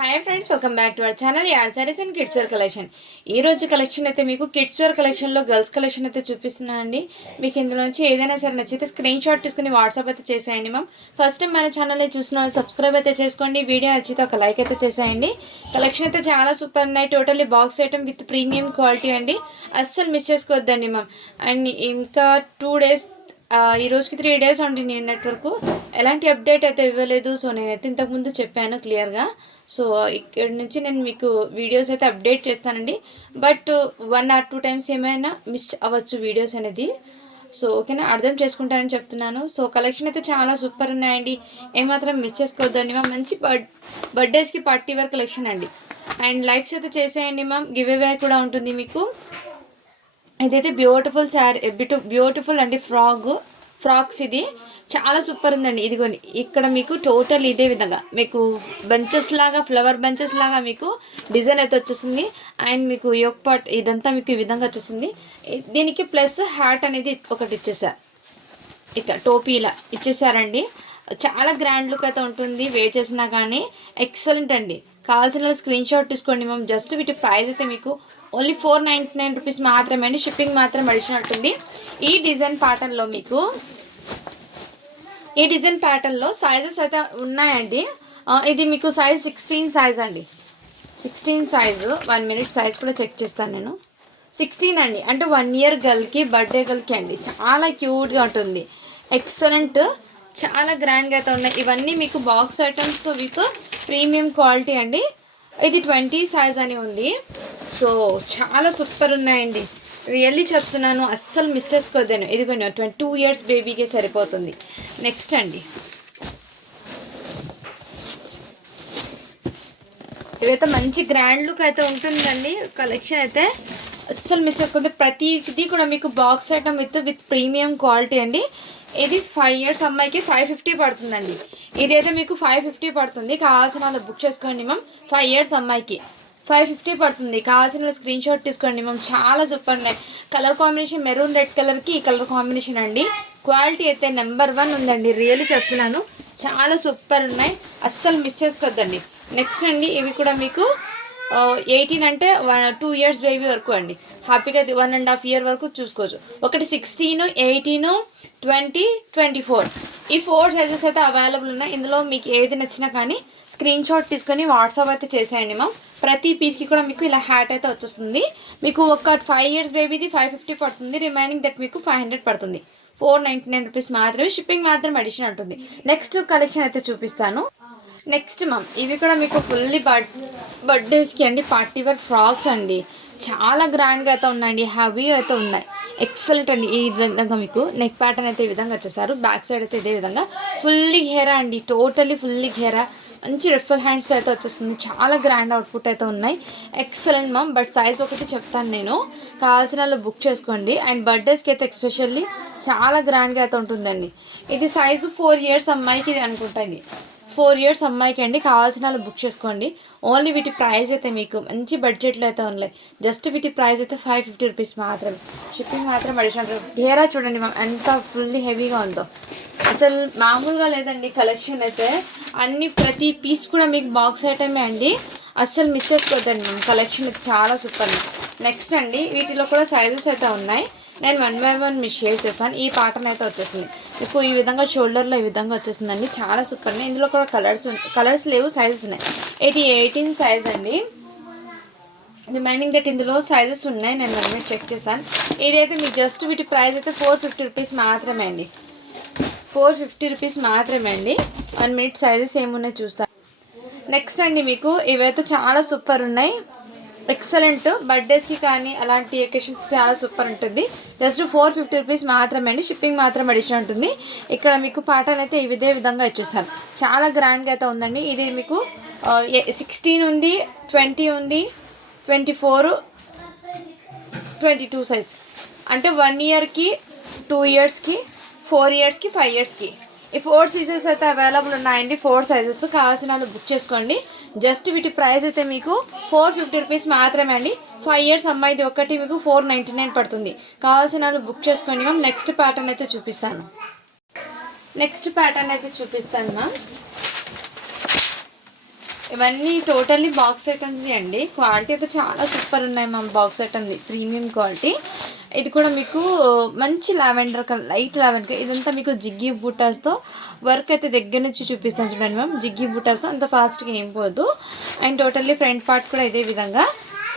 Hi friends, welcome back to our channel add sarees and kids wear collection. ఈ రోజు collection అయితే మీకు kids wear కలెక్షన్లో girls collection అయితే చూపిస్తున్నానండి. మీకు ఇందులో నుంచి ఏదైనా సరే నచ్చితే స్క్రీన్ షాట్ తీసుకుని వాట్సాప్ అయితే చేసేయండి మ్యామ్. ఫస్ట్ టైం మన ఛానల్ని చూసిన వాళ్ళు సబ్స్క్రైబ్ అయితే చేసుకోండి. వీడియో నచ్చితే ఒక లైక్ అయితే చేసేయండి. కలెక్షన్ అయితే చాలా సూపర్ ఉన్నాయి. Totally box item with premium quality అండి. అస్సలు మిస్ చేసుకోవద్దండి మ్యామ్. అండ్ ఇంకా 2 days ఈ రోజుకి 3 days అండి నేను నెట్వర్క్ ఎలాంటి అప్డేట్ అయితే ఇవ్వలేదు. సో నేనైతే ఇంతకుముందు చెప్పాను క్లియర్గా. సో ఇక్కడ నుంచి నేను మీకు వీడియోస్ అయితే అప్డేట్ చేస్తానండి. బట్ 1 or 2 times ఏమైనా మిస్ అవ్వచ్చు వీడియోస్ అనేది. సో ఓకేనా, అర్థం చేసుకుంటానని చెప్తున్నాను. సో కలెక్షన్ అయితే చాలా సూపర్ ఉన్నాయండి. ఏమాత్రం మిస్ చేసుకోవద్దండి మ్యామ్. మంచి బర్త్డేస్కి పార్టీ వేర్ కలెక్షన్ అండి. అండ్ లైక్స్ అయితే చేసేయండి మ్యామ్. గివ్ అవే కూడా ఉంటుంది మీకు. ఇదైతే బ్యూటిఫుల్ శారీ, బ్యూటిఫుల్ అండి ఫ్రాక్స్. ఇది చాలా సూపర్ ఉందండి. ఇదిగోండి ఇక్కడ మీకు టోటల్ ఇదే విధంగా మీకు బంచెస్ లాగా, ఫ్లవర్ బంచెస్ లాగా మీకు డిజైన్ అయితే వచ్చేసింది. అండ్ మీకు యోక్ పార్ట్ ఇదంతా మీకు ఈ విధంగా వచ్చేసింది. దీనికి ప్లస్ హ్యాట్ అనేది ఒకటి ఇచ్చేసారు. ఇక టోపీలా ఇచ్చేసారండి. చాలా గ్రాండ్ లుక్ అయితే ఉంటుంది. వెయిట్ చేసినా కానీ ఎక్సలెంట్ అండి. కావాల్సిన స్క్రీన్ షాట్ తీసుకోండి మ్యామ్. జస్ట్ వీటి ప్రైస్ అయితే మీకు ఓన్లీ 499 రూపీస్ మాత్రమే అండి. షిప్పింగ్ మాత్రం అడిషనల్ ఉంటుంది. ఈ డిజైన్ ప్యాటర్న్లో సైజెస్ అయితే ఉన్నాయండి. ఇది మీకు సైజ్ 16 సైజ్ అండి. 16 సైజు. 1 minute సైజ్ కూడా చెక్ చేస్తాను నేను. 16 అండి. అంటే 1 year గర్ల్కి, బర్త్డే గర్ల్కి అండి. చాలా క్యూట్గా ఉంటుంది. ఎక్సలెంట్, చాలా గ్రాండ్గా అయితే ఉన్నాయి. ఇవన్నీ మీకు box items with premium quality అండి. ఇది 20 సైజ్ అని ఉంది. సో చాలా సూపర్ ఉన్నాయండి. రియల్లీ చెప్తున్నాను, అస్సలు మిస్ చేసుకోవద్దాను. ఇదిగోండి 22 years బేబీకే సరిపోతుంది. నెక్స్ట్ అండి, ఇవైతే మంచి గ్రాండ్ లుక్ అయితే ఉంటుందండి. కలెక్షన్ అయితే అస్సలు మిస్ చేసుకోవద్దు. ప్రతిది కూడా మీకు box item with premium quality అండి. ఇది 5 years అమ్మాయికి 550 పడుతుందండి. ఇదైతే మీకు 550 పడుతుంది. కావాల్సిన వాళ్ళు బుక్ చేసుకోండి మ్యామ్. 5 years అమ్మాయికి 550 పడుతుంది. కావాల్సిన స్క్రీన్ షాట్ తీసుకోండి మ్యామ్. చాలా సూపర్ ఉన్నాయి. కలర్ కాంబినేషన్ మెరూన్ రెడ్ కలర్కి ఈ కలర్ కాంబినేషన్ అండి. క్వాలిటీ అయితే నెంబర్ 1 ఉందండి. రియల్లీ చెప్తున్నాను, చాలా సూపర్ ఉన్నాయి. అస్సలు మిస్ చేసుకోవద్దండి. నెక్స్ట్ అండి, ఇవి కూడా మీకు 18 అంటే 2 years బేబీ వరకు అండి. హ్యాపీగా 1.5 year వరకు చూసుకోవచ్చు. ఒకటి 16, 18, 20, 24 ఈ 4 సైజెస్ అయితే అవైలబుల్ ఉన్నాయి. ఇందులో మీకు ఏది నచ్చినా కానీ స్క్రీన్ షాట్ తీసుకొని వాట్సాప్ అయితే చేసేయండి మ్యామ్. ప్రతి పీస్కి కూడా మీకు ఇలా హ్యాట్ అయితే వచ్చేస్తుంది. మీకు ఒక 5 years బేబీది 550 పడుతుంది. రిమైనింగ్ దట్ మీకు 500 పడుతుంది. 499 రూపీస్ మాత్రమే. షిప్పింగ్ మాత్రం అడిషనల్ ఉంటుంది. నెక్స్ట్ కలెక్షన్ అయితే చూపిస్తాను. నెక్స్ట్ మ్యామ్, ఇవి కూడా మీకు ఫుల్లీ బర్త్డేస్కి అండి. పార్టీ వేర్ ఫ్రాక్స్ అండి. చాలా గ్రాండ్గా అయితే ఉన్నాయండి. హెవీ అయితే ఉన్నాయి. ఎక్సలెంట్ అండి. ఈ విధంగా మీకు నెక్ ప్యాటర్న్ అయితే ఈ విధంగా వచ్చేసారు. బ్యాక్ సైడ్ అయితే ఇదే విధంగా ఫుల్లీ ఘేరా అండి. టోటలీ ఫుల్లీ ఘేరా. మంచి రిఫల్ హ్యాండ్స్ అయితే వచ్చేస్తుంది. చాలా గ్రాండ్ అవుట్పుట్ అయితే ఉన్నాయి. Excellent ma'am. బట్ సైజ్ ఒకటి చెప్తాను నేను. కావాల్సిన వాళ్ళు బుక్ చేసుకోండి. అండ్ బర్త్డేస్కి అయితే ఎస్పెషల్లీ చాలా గ్రాండ్గా అయితే ఉంటుందండి. ఇది సైజు 4 years అమ్మాయికి అనుకుంటుంది. 4 years అమ్మాయికి అండి. కావాల్సిన వాళ్ళు బుక్ చేసుకోండి. ఓన్లీ వీటి ప్రైస్ అయితే మీకు మంచి బడ్జెట్లో అయితే ఉన్నాయి. జస్ట్ వీటి ప్రైస్ అయితే 550 రూపీస్ మాత్రమే. షిప్పింగ్ మాత్రం అడిషనల్. హేరా చూడండి మ్యామ్ ఎంత ఫుల్లీ హెవీగా ఉందో. అసలు మామూలుగా లేదండి కలెక్షన్ అయితే. ప్రతి పీస్ కూడా మీకు బాక్స్ ఐటమే అండి. అస్సలు మిస్ చేసుకోవద్దండి మ్యామ్. కలెక్షన్ అయితే చాలా సూపర్. నెక్స్ట్ అండి, వీటిలో కూడా సైజెస్ అయితే ఉన్నాయి. నేను 1 by 1 మీకు షేర్ చేస్తాను. ఈ ప్యాటర్న్ అయితే వచ్చేసింది మీకు ఈ విధంగా. షోల్డర్లో ఈ విధంగా వచ్చేసిందండి. చాలా సూపర్ ఉన్నాయి. ఇందులో కూడా కలర్స్ లేవు, సైజెస్ ఉన్నాయి. 18 సైజ్ అండి. రిమైనింగ్ దట్ ఇందులో సైజెస్ ఉన్నాయి. నేను 1 minute చెక్ చేస్తాను. ఇదైతే మీకు జస్ట్ వీటి ప్రైస్ అయితే 450 రూపీస్ మాత్రమే అండి. 450 రూపీస్ మాత్రమే అండి. 1 minute సైజెస్ ఏమున్నాయి చూస్తాను. నెక్స్ట్ అండి, మీకు ఇవైతే చాలా సూపర్ ఉన్నాయి. ఎక్సలెంట్. బర్త్డేస్కి కానీ అలాంటి ఒకేషన్స్ చాలా సూపర్ ఉంటుంది. జస్ట్ 450 రూపీస్ మాత్రమే అండి. షిప్పింగ్ మాత్రం అడిషనల్ ఉంటుంది. ఇక్కడ మీకు ప్యాటర్న్ అయితే ఇదే విధంగా ఇచ్చేసారు. చాలా గ్రాండ్గా అయితే ఉందండి. ఇది మీకు 16 ఉంది, 20 ఉంది, 24, 22 సైజ్. అంటే 1 yearకి, 2 yearsకి, 4 yearsకి, 5 yearsకి ఈ 4 సైజెస్ అయితే అవైలబుల్ ఉన్నాయండి. 4 సైజెస్ కావాల్సిన వాళ్ళు బుక్ చేసుకోండి. జస్ట్ వీటి ప్రైస్ అయితే మీకు 450 రూపీస్ మాత్రమే అండి. 5 years అమ్మాయిది ఒకటి మీకు 499 పడుతుంది. కావాల్సిన వాళ్ళు బుక్ చేసుకోండి మ్యామ్. నెక్స్ట్ ప్యాటర్న్ అయితే చూపిస్తాను మ్యామ్. ఇవన్నీ టోటల్లీ బాక్స్ ఐటమ్స్ అండి. క్వాలిటీ అయితే చాలా సూపర్ ఉన్నాయి మ్యామ్. బాక్స్ ఐటమ్ది ప్రీమియం క్వాలిటీ. ఇది కూడా మీకు మంచి లావెండర్ కలర్, లైట్ లావెండర్. ఇదంతా మీకు జిగ్గి బూటాస్తో వర్క్ అయితే దగ్గర నుంచి చూపిస్తాను చూడండి మ్యామ్. జిగ్గి బూటాస్తో అంత ఫాస్ట్గా ఏం పోదు. అండ్ టోటల్లీ ఫ్రంట్ పార్ట్ కూడా ఇదే విధంగా.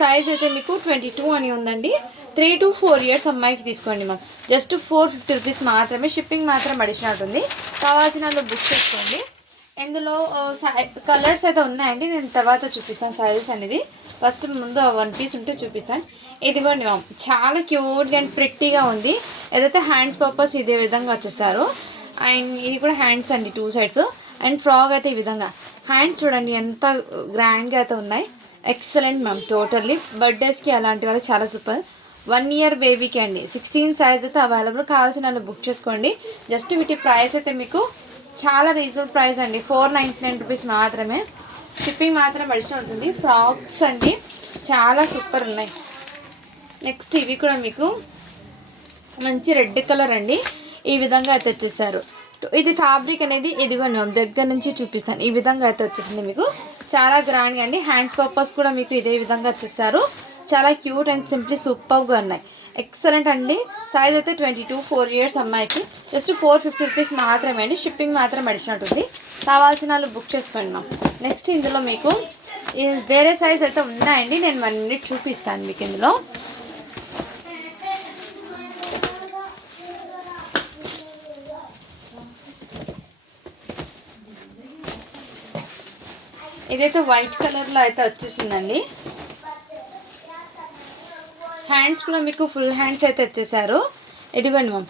సైజ్ అయితే మీకు 22 అని ఉందండి. 3 to 4 ఇయర్స్ అమ్మాయికి తీసుకోండి మ్యామ్. జస్ట్ 450 రూపీస్ మాత్రమే. షిప్పింగ్ మాత్రం అడిషనల్ ఉంటుంది. కావాల్సిన వాళ్ళు బుక్ చేసుకోండి. ఇందులో కలర్స్ అయితే ఉన్నాయండి, నేను తర్వాత చూపిస్తాను సైజెస్ అనేది. ఫస్ట్ ముందు 1 పీస్ ఉంటే చూపిస్తాను. ఇదిగోండి మ్యామ్, చాలా క్యూట్గా అండ్ ప్రిట్టీగా ఉంది. ఏదైతే హ్యాండ్స్ పర్పస్ ఇదే విధంగా వచ్చేసారు. అండ్ ఇది కూడా హ్యాండ్స్ అండి, 2 సైడ్స్. అండ్ ఫ్రాక్ అయితే ఈ విధంగా. హ్యాండ్స్ చూడండి ఎంత గ్రాండ్గా అయితే ఉన్నాయి. Excellent ma'am. టోటల్లీ బర్త్డేస్కి అలాంటి వాళ్ళకి చాలా సూపర్. 1 ఇయర్ బేబీకి అండి. 16 సైజ్ అయితే అవైలబుల్. కావాల్సిన వాళ్ళు బుక్ చేసుకోండి. జస్ట్ వీటి ప్రైస్ అయితే మీకు చాలా రీజనబుల్ ప్రైస్ అండి. 499 రూపీస్ మాత్రమే. షిప్పింగ్ మాత్రం అడిషన్ ఉంటుంది. ఫ్రాక్స్ అండి చాలా సూపర్ ఉన్నాయి. నెక్స్ట్ ఇవి కూడా మీకు మంచి రెడ్ కలర్ అండి. ఈ విధంగా అయితే వచ్చేసారు. ఇది ఫ్యాబ్రిక్ అనేది ఇదిగో నేను దగ్గర నుంచి చూపిస్తాను. ఈ విధంగా అయితే వచ్చేసింది మీకు. చాలా గ్రాండ్గా అండి. హ్యాండ్స్ పర్పస్ కూడా మీకు ఇదే విధంగా వచ్చేస్తారు. చాలా క్యూట్ అండ్ సింప్లీ సూపర్గా ఉన్నాయి. ఎక్సలెంట్ అండి. సైజ్ అయితే 22, 4 ఇయర్స్ అమ్మాయికి. జస్ట్ 450 రూపీస్ మాత్రమే అండి. షిప్పింగ్ మాత్రం అడిషనల్ ఉంటుంది. కావాల్సిన వాళ్ళు బుక్ చేసుకోండి మ్యామ్. నెక్స్ట్ ఇందులో మీకు వేరే సైజ్ అయితే ఉన్నాయండి, నేను 1 మినిట్ చూపిస్తాను మీకు. ఇందులో ఇదైతే వైట్ కలర్లో అయితే వచ్చేసిందండి. హ్యాండ్స్ కూడా మీకు ఫుల్ హ్యాండ్స్ అయితే వచ్చేసారు. ఇదిగోండి మ్యామ్,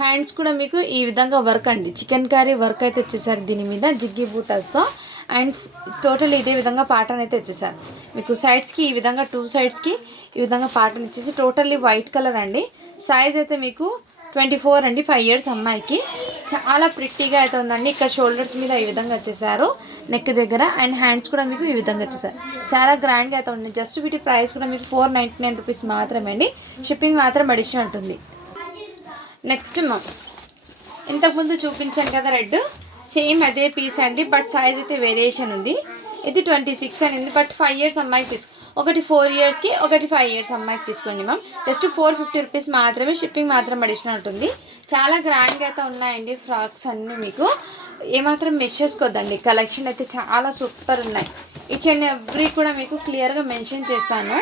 హ్యాండ్స్ కూడా మీకు ఈ విధంగా వర్క్ అండి. చికెన్ కర్రీ వర్క్ అయితే వచ్చేసారు దీని మీద జిగ్గి బూటాస్తో. అండ్ టోటల్ ఇదే విధంగా పాటన్ అయితే వచ్చేసారు మీకు. సైడ్స్కి ఈ విధంగా 2 సైడ్స్కి ఈ విధంగా పాటన్ ఇచ్చేసి టోటల్లీ వైట్ కలర్ అండి. సైజ్ అయితే మీకు 24 అండి. 5 ఇయర్స్ అమ్మాయికి. చాలా ప్రిట్టీగా అయితే ఉందండి. ఇక్కడ షోల్డర్స్ మీద ఈ విధంగా వచ్చేసారు, నెక్ దగ్గర. అండ్ హ్యాండ్స్ కూడా మీకు ఈ విధంగా వచ్చేసారు. చాలా గ్రాండ్గా అయితే ఉంది. జస్ట్ వీటి ప్రైస్ కూడా మీకు 499 రూపీస్ మాత్రమే అండి. షిప్పింగ్ మాత్రం అడిషనల్ ఉంటుంది. నెక్స్ట్ మ్యామ్, ఇంతకుముందు చూపించాను కదా రెడ్, సేమ్ అదే పీస్ అండి. బట్ సైజ్ అయితే వేరియేషన్ ఉంది. ఇది 26 అనింది. బట్ 5 ఇయర్స్ అమ్మాయికి తీసుకో. ఒకటి 4 ఇయర్స్కి, ఒకటి 5 ఇయర్స్ అమ్మాయికి తీసుకోండి మ్యామ్. జస్ట్ 450 రూపీస్ మాత్రమే. షిప్పింగ్ మాత్రం అడిషనల్ ఉంటుంది. చాలా గ్రాండ్గా అయితే ఉన్నాయండి ఫ్రాక్స్ అన్నీ మీకు. ఏమాత్రం మిస్ చేసుకోవద్దండి. కలెక్షన్ అయితే చాలా సూపర్ ఉన్నాయి. ఈచ్ అండ్ ఎవ్రీ కూడా మీకు క్లియర్గా మెన్షన్ చేస్తాను.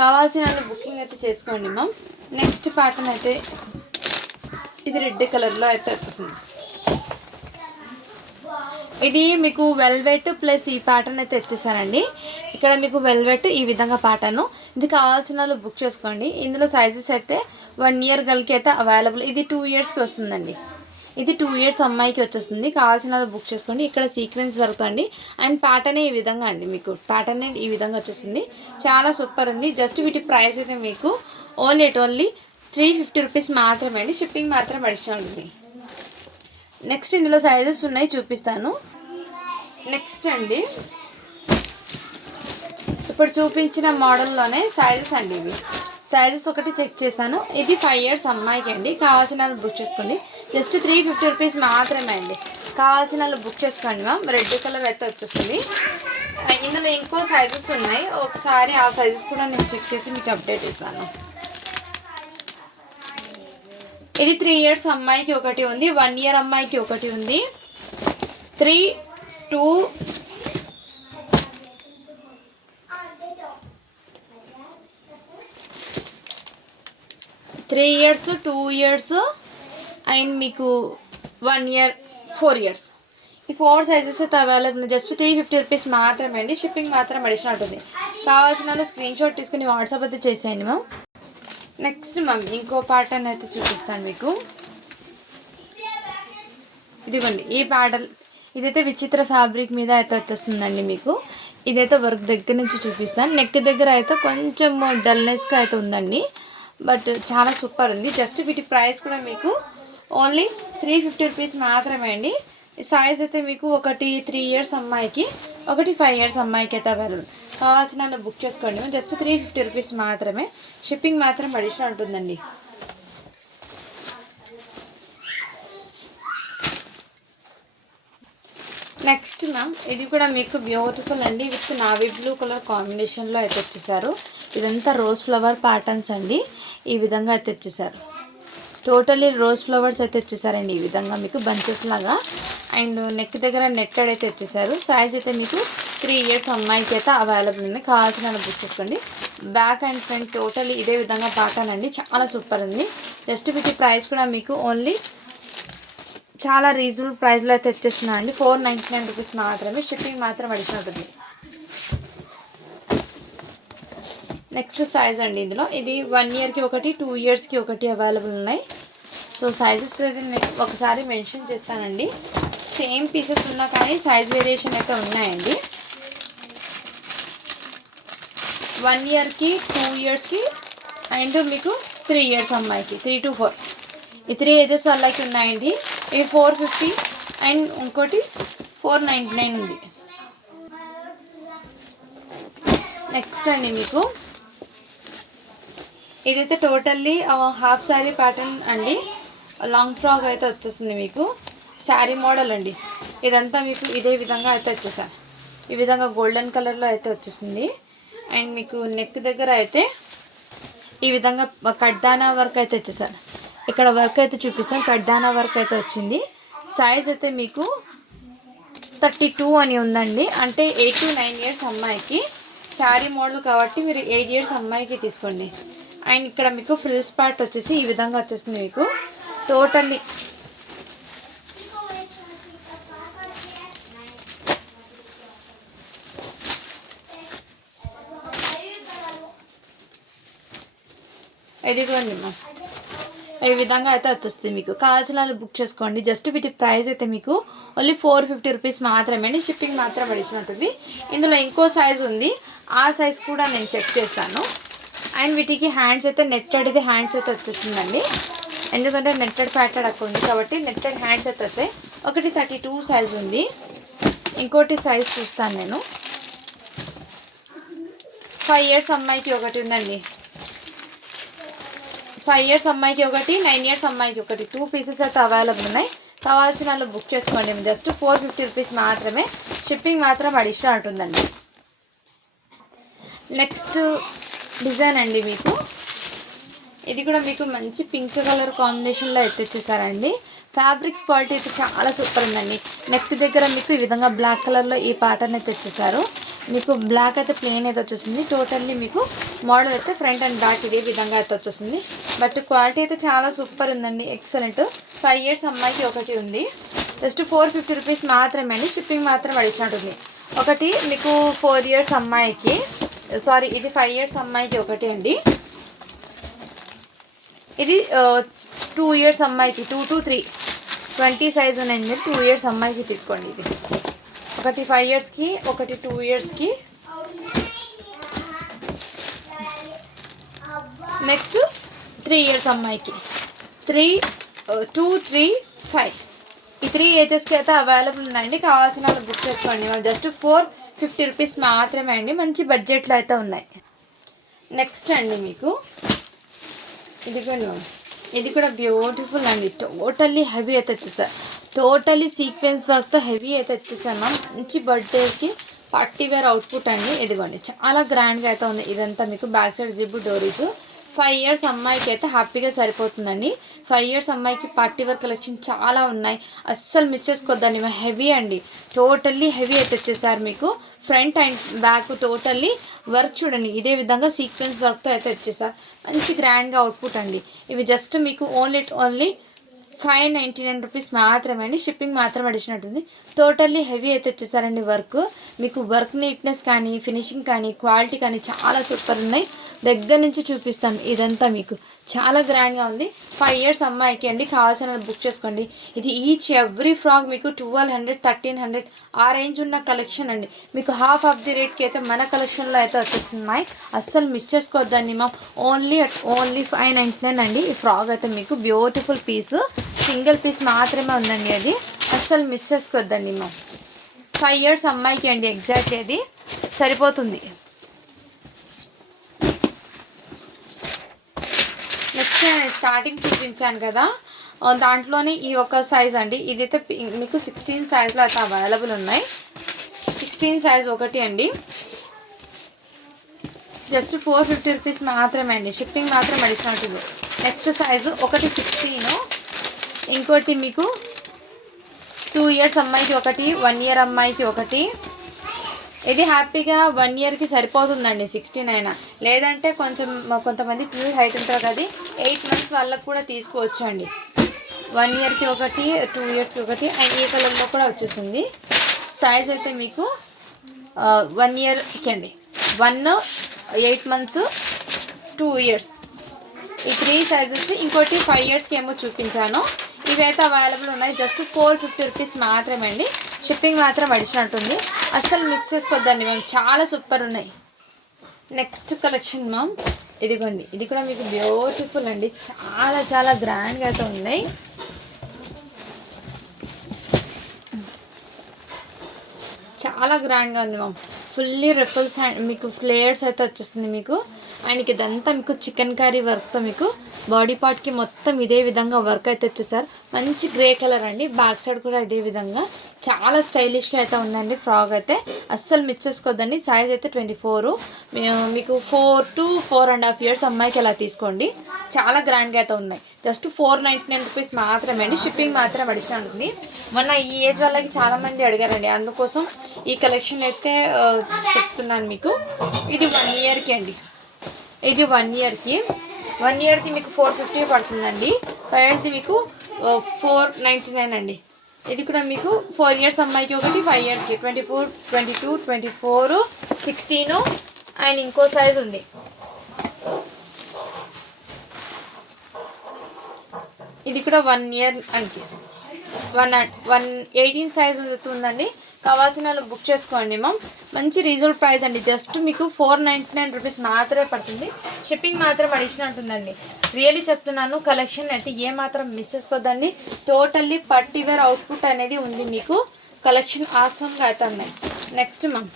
కావాల్సిన బుకింగ్ అయితే చేసుకోండి మ్యామ్. నెక్స్ట్ ప్యాటర్న్ అయితే ఇది రెడ్ కలర్లో అయితే వచ్చేసింది. ఇది మీకు వెల్వెట్ ప్లస్ ఈ ప్యాటర్న్ అయితే వచ్చేసారండి. ఇక్కడ మీకు వెల్వెట్ ఈ విధంగా ప్యాటర్న్. ఇది కావాల్సిన వాళ్ళు బుక్ చేసుకోండి. ఇందులో సైజెస్ అయితే 1 ఇయర్ గర్ల్కి అయితే అవైలబుల్. ఇది 2 ఇయర్స్కి వస్తుందండి. ఇది 2 ఇయర్స్ అమ్మాయికి వచ్చేస్తుంది. కావాల్సిన వాళ్ళు బుక్ చేసుకోండి. ఇక్కడ సీక్వెన్స్ వర్క్ అండి. అండ్ ప్యాటర్నే ఈ విధంగా అండి. మీకు ప్యాటర్న్ ఈ విధంగా వచ్చేసింది. చాలా సూపర్ ఉంది. జస్ట్ వీటి ప్రైస్ అయితే మీకు ఓన్లీ 350 రూపీస్ మాత్రమే అండి. షిప్పింగ్ మాత్రం అడిషనల్ ఉంది. నెక్స్ట్ ఇందులో సైజెస్ ఉన్నాయి, చూపిస్తాను. నెక్స్ట్ అండి, ఇప్పుడు చూపించిన మోడల్లోనే సైజెస్ అండి. ఇవి సైజెస్ ఒకటి చెక్ చేస్తాను. ఇది 5 ఇయర్స్ అమ్మాయికి అండి. కావాల్సిన వాళ్ళు బుక్ చేసుకోండి. జస్ట్ 350 రూపీస్ మాత్రమే అండి. కావాల్సిన వాళ్ళు బుక్ చేసుకోండి మ్యామ్. రెడ్ కలర్ అయితే వచ్చేస్తుంది. ఇందులో ఇంకో సైజెస్ ఉన్నాయి. ఒకసారి ఆ సైజెస్ కూడా నేను చెక్ చేసి మీకు అప్డేట్ ఇస్తాను. ఇది 3 ఇయర్స్ అమ్మాయికి ఒకటి ఉంది, 1 ఇయర్ అమ్మాయికి ఒకటి ఉంది. 3 ఇయర్స్, 2 ఇయర్స్ అండ్ మీకు 1 ఇయర్, 4 ఇయర్స్. ఈ 4 సైజెస్ అయితే అవైలబుల్. జస్ట్ 350 రూపీస్ మాత్రమే అండి. షిప్పింగ్ మాత్రం అడిషనల్ ఉంటుంది. కావాల్సిన వాళ్ళు స్క్రీన్ షాట్ తీసుకుని వాట్సాప్ అయితే చేసేయండి మ్యామ్. నెక్స్ట్ మ్యామ్, ఇంకో ప్యాటర్న్ అయితే చూపిస్తాను మీకు. ఇదిగోండి ఈ ప్యాటర్న్. ఇదైతే విచిత్ర ఫ్యాబ్రిక్ మీద అయితే వచ్చేస్తుందండి మీకు. ఇదైతే వర్క్ దగ్గర నుంచి చూపిస్తాను. నెక్ దగ్గర అయితే కొంచెం డల్నెస్గా అయితే ఉందండి. బట్ చాలా సూపర్ ఉంది. జస్ట్ వీటి ప్రైస్ కూడా మీకు ఓన్లీ 350 రూపీస్ మాత్రమే అండి. సైజ్ అయితే మీకు ఒకటి 3 ఇయర్స్ అమ్మాయికి, ఒకటి 5 ఇయర్స్ అమ్మాయికి అయితే అవైలబుల్. కావాల్సిన బుక్ చేసుకోండి. జస్ట్ 350 రూపీస్ మాత్రమే. షిప్పింగ్ మాత్రం అడిషనల్ ఉంటుందండి. నెక్స్ట్ మ్యామ్ ఇది కూడా మీకు బ్యూటిఫుల్ అండి, విత్ నావీ బ్లూ కలర్ కాంబినేషన్లో అయితే వచ్చేసారు. ఇదంతా రోజ్ ఫ్లవర్ ప్యాటర్న్స్ అండి. ఈ విధంగా అయితే వచ్చేసారు. టోటలీ రోజ్ ఫ్లవర్స్ అయితే వచ్చేసారండి ఈ విధంగా మీకు బంచెస్ లాగా. అండ్ నెక్ దగ్గర నెట్టెడ్ అయితే వచ్చేసారు. సైజ్ అయితే మీకు 3 ఇయర్స్ అమ్మాయికి అయితే అవైలబుల్ ఉంది. కావాల్సిన బుక్ చేసుకోండి. బ్యాక్ అండ్ ఫ్రంట్ టోటలీ ఇదే విధంగా ప్యాటర్న్ అండి, చాలా సూపర్ ఉంది. జస్ట్ వీటి ప్రైస్ కూడా మీకు ఓన్లీ చాలా రీజనబుల్ ప్రైస్లో అయితే వచ్చేస్తున్నాను అండి. 499 రూపీస్ మాత్రమే. షిప్పింగ్ మాత్రం అడిషనల్ ఉంటుంది. నెక్స్ట్ సైజ్ అండి, ఇందులో ఇది 1 ఇయర్కి ఒకటి 2 ఇయర్స్కి ఒకటి అవైలబుల్ ఉన్నాయి. సో సైజెస్ అయితే నేను ఒకసారి మెన్షన్ చేస్తానండి. సేమ్ పీసెస్ ఉన్నా కానీ సైజ్ వేరియేషన్ అయితే ఉన్నాయండి. 1 ఇయర్కి 2 ఇయర్స్కి అండ్ మీకు 3 ఇయర్స్ అమ్మాయికి 3 to 4 ఈ 3 ఏజెస్ వాళ్ళకి ఉన్నాయండి. ఇవి 450 అండ్ ఇంకోటి 499 ఉంది. నెక్స్ట్ అండి మీకు ఇదైతే టోటల్లీ హాఫ్ శారీ ప్యాటర్న్ అండి. లాంగ్ ఫ్రాక్ అయితే వచ్చేస్తుంది మీకు. శారీ మోడల్ అండి ఇదంతా మీకు ఇదే విధంగా అయితే వచ్చేసారు. ఈ విధంగా గోల్డెన్ కలర్లో అయితే వచ్చేసింది. అండ్ మీకు నెక్ దగ్గర అయితే ఈ విధంగా కడ్దానా వర్క్ అయితే వచ్చేసారు. ఇక్కడ వర్క్ అయితే చూపిస్తాను. కడ్దానా వర్క్ అయితే వచ్చింది. సైజ్ అయితే మీకు 32 అని ఉందండి. అంటే 8 to 9 ఇయర్స్ అమ్మాయికి. శారీ మోడల్ కాబట్టి మీరు 8 ఇయర్స్ అమ్మాయికి తీసుకోండి. అండ్ ఇక్కడ మీకు ఫ్రిల్స్ పార్ట్ వచ్చేసి ఈ విధంగా వచ్చేస్తుంది మీకు. టోటల్లీ ఇదిగోండి మా ఈ విధంగా అయితే వచ్చేస్తుంది మీకు. కావాల్సిన వాళ్ళు బుక్ చేసుకోండి. జస్ట్ వీటి ప్రైస్ అయితే మీకు ఓన్లీ 450 రూపీస్ మాత్రమే అండి. షిప్పింగ్ మాత్రం అడిగినట్టుంది. ఇందులో ఇంకో సైజ్ ఉంది, ఆ సైజ్ కూడా నేను చెక్ చేస్తాను. అండ్ వీటికి హ్యాండ్స్ అయితే నెట్టెడ్ది హ్యాండ్స్ అయితే వచ్చేస్తుందండి. ఎందుకంటే నెట్టెడ్ ప్యాటర్న్ అక్కడ ఉంది కాబట్టి నెట్టెడ్ హ్యాండ్స్ అయితే వచ్చాయి. ఒకటి 32 సైజ్ ఉంది, ఇంకోటి సైజ్ చూస్తాను నేను. 5 ఇయర్స్ అమ్మాయికి ఒకటి ఉందండి. 5 ఇయర్స్ అమ్మాయికి ఒకటి, 9 ఇయర్స్ అమ్మాయికి ఒకటి. 2 పీసెస్ అయితే అవైలబుల్ ఉన్నాయి. కావాల్సిన వాళ్ళు బుక్ చేసుకోండి. జస్ట్ 450 రూపీస్ మాత్రమే. షిప్పింగ్ మాత్రం అడిషనల్ ఉంటుందండి. నెక్స్ట్ డిజైన్ అండి మీకు ఇది కూడా మీకు మంచి పింక్ కలర్ కాంబినేషన్లో అయితే తెచ్చేసారండి. ఫ్యాబ్రిక్స్ క్వాలిటీ అయితే చాలా సూపర్ ఉందండి. నెక్ దగ్గర మీకు ఈ విధంగా బ్లాక్ కలర్లో ఈ ప్యాటర్న్ అయితే తెచ్చేసారు. మీకు బ్లాక్ అయితే ప్లెయిన్ అయితే వచ్చేసింది. టోటల్లీ మీకు మోడల్ అయితే ఫ్రంట్ అండ్ బ్యాక్ ఇదే విధంగా అయితే వచ్చేసింది. బట్ క్వాలిటీ అయితే చాలా సూపర్ ఉందండి, ఎక్సలెంట్. 5 ఇయర్స్ అమ్మాయికి ఒకటి ఉంది. జస్ట్ 450 రూపీస్ మాత్రమే అండి. షిప్పింగ్ మాత్రం అడిగినట్టుంది. ఒకటి మీకు 4 ఇయర్స్ అమ్మాయికి, సారీ ఇది 5 ఇయర్స్ అమ్మాయికి ఒకటి అండి. ఇది 2 ఇయర్స్ అమ్మాయికి 2 to 3 20 సైజ్ ఉన్నాయండి. 2 ఇయర్స్ అమ్మాయికి తీసుకోండి. ఇది ఒకటి 5 ఇయర్స్కి, ఒకటి 2 ఇయర్స్కి. నెక్స్ట్ 3 ఇయర్స్ అమ్మాయికి 3, 2, 3, 5 ఈ 3 ఏజెస్కి అయితే అవైలబుల్ ఉందండి. కావాల్సిన వాళ్ళు బుక్ చేసుకోండి. జస్ట్ 450 రూపీస్ మాత్రమే అండి. మంచి బడ్జెట్లో అయితే ఉన్నాయి. నెక్స్ట్ అండి మీకు ఇది కూడా బ్యూటిఫుల్ అండి. టోటల్లీ హెవీ అయితే వచ్చేసారు. టోటల్లీ సీక్వెన్స్ వర్క్తో హెవీ అయితే వచ్చేసాను మ్యామ్. మంచి బర్త్డేకి పార్టీ వేర్ అవుట్పుట్ అండి. ఇదిగోండి చాలా గ్రాండ్గా అయితే ఉంది. ఇదంతా మీకు బ్యాక్ సైడ్ జిప్ డోరీస్. 5 ఇయర్స్ అమ్మాయికి అయితే హ్యాపీగా సరిపోతుందండి. 5 ఇయర్స్ అమ్మాయికి పార్టీ వేర్ కలెక్షన్ చాలా ఉన్నాయి. అస్సలు మిస్ చేసుకోవద్దండి. హెవీ అండి, టోటల్లీ హెవీ అయితే వచ్చేసారు మీకు. Front and back totally work చూడండి ఇదే విధంగా సీక్వెన్స్ వర్క్తో అయితే వచ్చేసారు. మంచి గ్రాండ్గా అవుట్పుట్ అండి. ఇవి జస్ట్ మీకు ఓన్లీ 599 రూపీస్ మాత్రమే అండి. షిప్పింగ్ మాత్రం అడిగినట్టుంది. టోటల్లీ హెవీ అయితే వచ్చేసారండి. వర్క్ మీకు వర్క్ నీట్నెస్ కానీ, ఫినిషింగ్ కానీ, క్వాలిటీ కానీ చాలా సూపర్ ఉన్నాయి. దగ్గర నుంచి చూపిస్తాను. ఇదంతా మీకు చాలా గ్రాండ్గా ఉంది. 5 ఇయర్స్ అమ్మాయికి అండి. కావాల్సిన బుక్ చేసుకోండి. ఇది ఈచ్ ఎవ్రీ ఫ్రాక్ మీకు 1200, 1300 ఆ రేంజ్ ఉన్న కలెక్షన్ అండి. మీకు హాఫ్ ఆఫ్ ది రేట్కి అయితే మన కలెక్షన్లో అయితే వచ్చేస్తున్నాయి. అస్సలు మిస్ చేసుకోవద్దండి మ్యామ్. ఓన్లీ 599 అండి. ఈ ఫ్రాక్ అయితే మీకు బ్యూటిఫుల్ పీస్, సింగిల్ పీస్ మాత్రమే ఉందండి. అది అస్సలు మిస్ చేసుకోవద్దండి మ్యామ్. 5 ఇయర్స్ అమ్మాయికి అండి. ఎగ్జాక్ట్లీ అది సరిపోతుంది. నెక్స్ట్ నేను స్టార్టింగ్ చూపించాను కదా, దాంట్లోనే ఈ ఒక సైజ్ అండి, ఇదైతే మీకు 16 సైజ్లో అయితే అవైలబుల్ ఉన్నాయి. 16 సైజ్ ఒకటి అండి, జస్ట్ 450 రూపీస్ మాత్రమే అండి. షిప్పింగ్ మాత్రం అడిషనల్ ఉంటుంది. నెక్స్ట్ సైజు ఒకటి 16, ఇంకోటి మీకు 2 ఇయర్స్ అమ్మాయికి ఒకటి, 1 ఇయర్ అమ్మాయికి ఒకటి. ఇది హ్యాపీగా 1 ఇయర్కి సరిపోతుందండి 16 అయినా, లేదంటే కొంతమంది పిల్లలు హైట్ ఉంటారు కదా, 8 మంత్స్ వాళ్ళకు కూడా తీసుకోవచ్చు అండి. 1 ఇయర్కి ఒకటి, 2 ఇయర్స్కి ఒకటి, అండ్ ఈ కలర్లో కూడా వచ్చేసింది. సైజ్ అయితే మీకు 1 ఇయర్కి అండి, 1, 8 మంత్స్, 2 ఇయర్స్, ఈ 3 సైజెస్. ఇంకోటి 5 ఇయర్స్కి ఏమో చూపించాను. ఇవైతే అవైలబుల్ ఉన్నాయి. జస్ట్ 450 రూపీస్ మాత్రమే అండి. షిప్పింగ్ మాత్రం అడిషనల్ ఉంటుంది. అస్సలు మిస్ చేసుకోవద్దండి మ్యామ్, చాలా సూపర్ ఉన్నాయి. నెక్స్ట్ కలెక్షన్ మ్యామ్, ఇదిగోండి, ఇది కూడా మీకు బ్యూటిఫుల్ అండి, చాలా చాలా గ్రాండ్గా అయితే ఉన్నాయి. చాలా గ్రాండ్గా ఉంది మ్యామ్. ఫుల్లీ రిఫల్స్ అండ్ మీకు ఫ్లేయర్స్ అయితే వచ్చేస్తుంది మీకు. అండ్ ఇదంతా మీకు చికెన్ కర్రీ వర్క్తో మీకు బాడీ పార్ట్కి మొత్తం ఇదే విధంగా వర్క్ అయితే వచ్చేసారు. మంచి గ్రే కలర్ అండి, బ్యాక్ సైడ్ కూడా ఇదే విధంగా చాలా స్టైలిష్గా అయితే ఉందండి. ఫ్రాక్ అయితే అస్సలు మిస్ చేసుకోవద్దండి. సైజ్ అయితే 24, మీకు 4 to 4.5 ఇయర్స్ అమ్మాయికి అలా తీసుకోండి. చాలా గ్రాండ్గా అయితే ఉన్నాయి. జస్ట్ 499 రూపీస్ మాత్రమే అండి. షిప్పింగ్ మాత్రం అడిషనల్ ఉంటుంది. మొన్న ఈ ఏజ్ వాళ్ళకి చాలామంది అడిగారండి, అందుకోసం ఈ కలెక్షన్ అయితే చెప్తున్నాను మీకు. ఇది 1 ఇయర్కి అండి, ఇది 1 ఇయర్కి. 1 ఇయర్కి మీకు 450 పడుతుందండి. 5 ఇయర్ది మీకు 499 అండి. ఇది కూడా మీకు 4 ఇయర్స్ అమ్మాయికి ఒకటి, 5 ఇయర్స్కి 24, 22, 24, 16 అండ్ ఇంకో సైజ్ ఉంది. ఇది కూడా 1 ఇయర్ అండి, 18 సైజ్ ఉందండి. కావాల్సిన వాళ్ళు బుక్ చేసుకోండి మ్యామ్. మంచి రీజనబుల్ ప్రైస్ అండి. జస్ట్ మీకు 499 రూపీస్ మాత్రమే పడుతుంది. షిప్పింగ్ మాత్రం అడిషనల్ ఉంటుందండి. రియల్లీ చెప్తున్నాను, కలెక్షన్ అయితే ఏమాత్రం మిస్ చేసుకోవద్దండి. టోటల్లీ పర్టివేర్ అవుట్పుట్ అనేది ఉంది మీకు. కలెక్షన్ ఆసమ్గా అయితే ఉన్నాయి. నెక్స్ట్ మ్యామ్,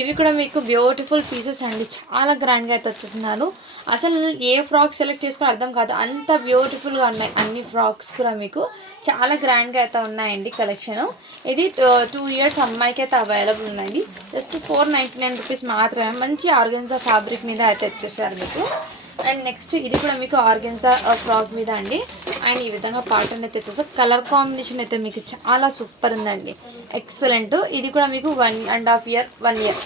ఇవి కూడా మీకు బ్యూటిఫుల్ పీసెస్ అండి, చాలా గ్రాండ్గా అయితే వచ్చేస్తున్నాను. అసలు ఏ ఫ్రాక్ సెలెక్ట్ చేసుకుని అర్థం కాదు, అంత బ్యూటిఫుల్గా ఉన్నాయి అన్ని ఫ్రాక్స్ కూడా మీకు. చాలా గ్రాండ్గా అయితే ఉన్నాయండి కలెక్షన్. ఇది 2 ఇయర్స్ అమ్మాయికి అయితే అవైలబుల్ ఉందండి. జస్ట్ 499 రూపీస్ మాత్రమే. మంచి ఆర్గెన్జా ఫ్యాబ్రిక్ మీద అయితే వచ్చేసారు మీకు. అండ్ నెక్స్ట్ ఇది కూడా మీకు ఆర్గెన్జా ఫ్రాక్ మీద అండి. అండ్ ఈ విధంగా పాటర్న్ అయితే వచ్చేసారు. కలర్ కాంబినేషన్ అయితే మీకు చాలా సూపర్ ఉందండి, ఎక్సలెంట్. ఇది కూడా మీకు 1.5 ఇయర్, 1 ఇయర్,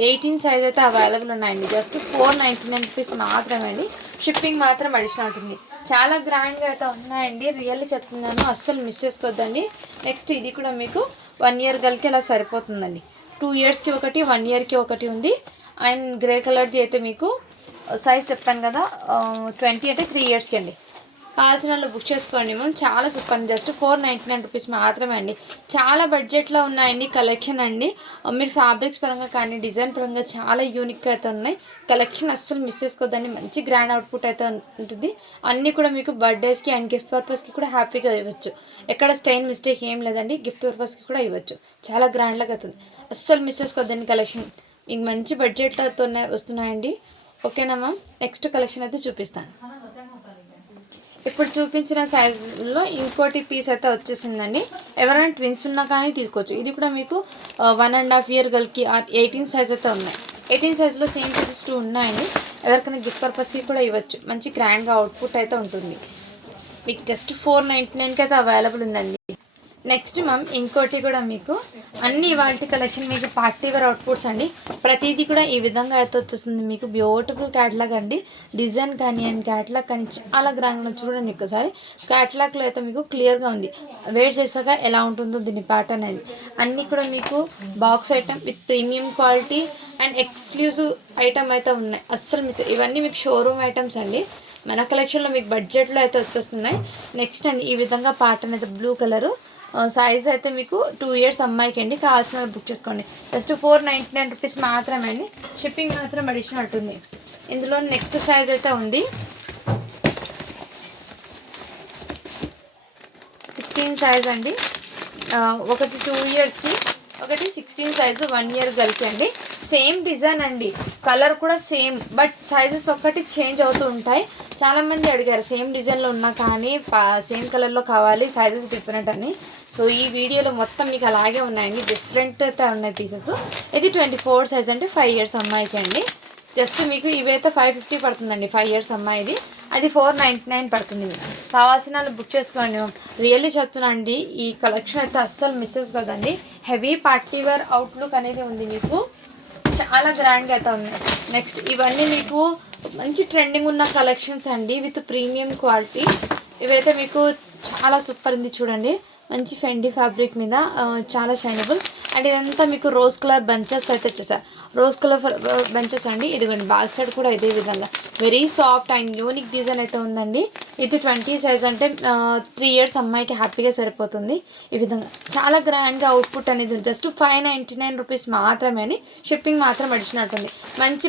18 సైజ్ అయితే అవైలబుల్ ఉన్నాయండి. జస్ట్ 499 రూపీస్ మాత్రమే అండి. షిప్పింగ్ మాత్రం అడిషనల్ ఉంటుంది. చాలా గ్రాండ్గా అయితే ఉన్నాయండి, రియల్లీ చెప్తున్నాను, అస్సలు మిస్ చేసుకోవద్దండి. నెక్స్ట్ ఇది కూడా మీకు 1 ఇయర్ గల్కి ఇలా సరిపోతుందండి. 2 ఇయర్స్కి ఒకటి, 1 ఇయర్కి ఒకటి ఉంది. అండ్ గ్రే కలర్ది అయితే మీకు సైజ్ చెప్పాను కదా 20 అంటే 3 ఇయర్స్కి అండి. కావాల్సిన వాళ్ళు బుక్ చేసుకోండి మ్యామ్. చాలా సూపర్ అండి. జస్ట్ 499 రూపీస్ మాత్రమే అండి. చాలా బడ్జెట్లో ఉన్నాయండి కలెక్షన్ అండి. మీరు ఫ్యాబ్రిక్స్ పరంగా కానీ డిజైన్ పరంగా చాలా యూనిక్గా అయితే ఉన్నాయి. కలెక్షన్ అస్సలు మిస్ చేసుకోవద్దండి. మంచి గ్రాండ్ అవుట్పుట్ అయితే ఉంటుంది. అన్నీ కూడా మీకు బర్త్డేస్కి అండ్ గిఫ్ట్ పర్పస్కి కూడా హ్యాపీగా ఇవ్వచ్చు. ఎక్కడ స్టైన్ మిస్టేక్ ఏం లేదండి. గిఫ్ట్ పర్పస్కి కూడా ఇవ్వచ్చు. చాలా గ్రాండ్గా అవుతుంది. అస్సలు మిస్ చేసుకోవద్దండి. కలెక్షన్ మీకు మంచి బడ్జెట్లో వస్తున్నాయండి. ఓకేనా మ్యామ్. నెక్స్ట్ కలెక్షన్ అయితే చూపిస్తాను. ఇప్పుడు చూపించిన సైజులో ఇంకోటి పీస్ అయితే వచ్చేసిందండి. ఎవరైనా ట్విన్స్ ఉన్నా కానీ తీసుకోవచ్చు. ఇది కూడా మీకు 1.5 ఇయర్ గర్ల్కి 18 సైజ్ అయితే ఉన్నాయి. 18 సైజులో సేమ్ పీసెస్ 2 ఉన్నాయండి. ఎవరికైనా గిఫ్ట్ పర్పస్కి కూడా ఇవ్వచ్చు. మంచి గ్రాండ్గా అవుట్పుట్ అయితే ఉంటుంది. మీకు జస్ట్ 499కి అయితే అవైలబుల్ ఉందండి. నెక్స్ట్ మ్యామ్, ఇంకోటి కూడా మీకు అన్ని వాటి కలెక్షన్ మీకు పార్టీ వేర్ అవుట్పుట్స్ అండి. ప్రతిదీ కూడా ఈ విధంగా అయితే వచ్చేస్తుంది మీకు. బ్యూటిఫుల్ క్యాట్లాగ్ అండి. డిజైన్ కానీ అండ్ క్యాట్లాగ్ కానీ చాలా గ్రాండ్గా చూడండి. ఒకసారి క్యాట్లాగ్లో అయితే మీకు క్లియర్గా ఉంది. వేర్ చేసాక ఎలా ఉంటుందో దీని ప్యాటర్న్ అనేది. అన్నీ కూడా మీకు box item with premium quality and exclusive item అయితే ఉన్నాయి. అస్సలు మిస్. ఇవన్నీ మీకు షోరూమ్ ఐటమ్స్ అండి. మన కలెక్షన్లో మీకు బడ్జెట్లో అయితే వచ్చేస్తున్నాయి. నెక్స్ట్ అండి, ఈ విధంగా ప్యాటర్న్ అయితే బ్లూ కలరు. సైజ్ అయితే మీకు 2 ఇయర్స్ అమ్మాయికి అండి. కావాల్సిన బుక్ చేసుకోండి. జస్ట్ 499 రూపీస్ మాత్రమే అండి. షిప్పింగ్ మాత్రం అడిషనల్ ఉంటుంది. ఇందులో నెక్స్ట్ సైజ్ అయితే ఉంది 16 సైజ్ అండి. ఒకటి 2 ఇయర్స్కి ఒకటి 16 సైజు 1 ఇయర్ గర్ల్కి అండి. సేమ్ డిజైన్ అండి, కలర్ కూడా సేమ్, బట్ సైజెస్ ఒక్కటి చేంజ్ అవుతూ ఉంటాయి. చాలామంది అడిగారు సేమ్ డిజైన్లో ఉన్నా కానీ సేమ్ కలర్లో కావాలి, సైజెస్ డిఫరెంట్ అని. సో ఈ వీడియోలో మొత్తం మీకు అలాగే ఉన్నాయండి, డిఫరెంట్ అయితే ఉన్నాయి పీసెస్. ఇది 24 సైజ్ అంటే 5 ఇయర్స్ అమ్మాయికి అండి. జస్ట్ మీకు ఇవైతే 550 పడుతుందండి 5 ఇయర్స్ అమ్మాయిది. అది 499 పడుతుంది. కావాల్సిన వాళ్ళు బుక్ చేసుకోండి. రియల్లీ చెప్తున్నా అండి, ఈ కలెక్షన్ అయితే అస్సలు మిస్ చేసుకోదండి. హెవీ పార్టీ వేర్ అవుట్లుక్ అనేది ఉంది, మీకు చాలా గ్రాండ్గా అయితే ఉన్నాయి. నెక్స్ట్ ఇవన్నీ మీకు మంచి ట్రెండింగ్ ఉన్న కలెక్షన్స్ అండి, విత్ ప్రీమియం క్వాలిటీ. ఇవైతే మీకు చాలా సూపర్ ఉంది చూడండి, మంచి ఫెండీ ఫ్యాబ్రిక్ మీద చాలా షైనబుల్. అండ్ ఇదంతా మీకు రోజ్ కలర్ బంచెస్ అయితే వచ్చేసారు, రోజ్ కలర్ బంచెస్ అండి. ఇదిగోండి బ్యాక్ సైడ్ కూడా ఇదే విధంగా very soft and unique design అయితే ఉందండి. ఇది 20 సైజ్ అంటే 3 ఇయర్స్ అమ్మాయికి హ్యాపీగా సరిపోతుంది. ఈ విధంగా చాలా గ్రాండ్గా అవుట్పుట్ అనేది జస్ట్ 599 రూపీస్ మాత్రమే అని. షిప్పింగ్ మాత్రం అడిచినట్టుంది. మంచి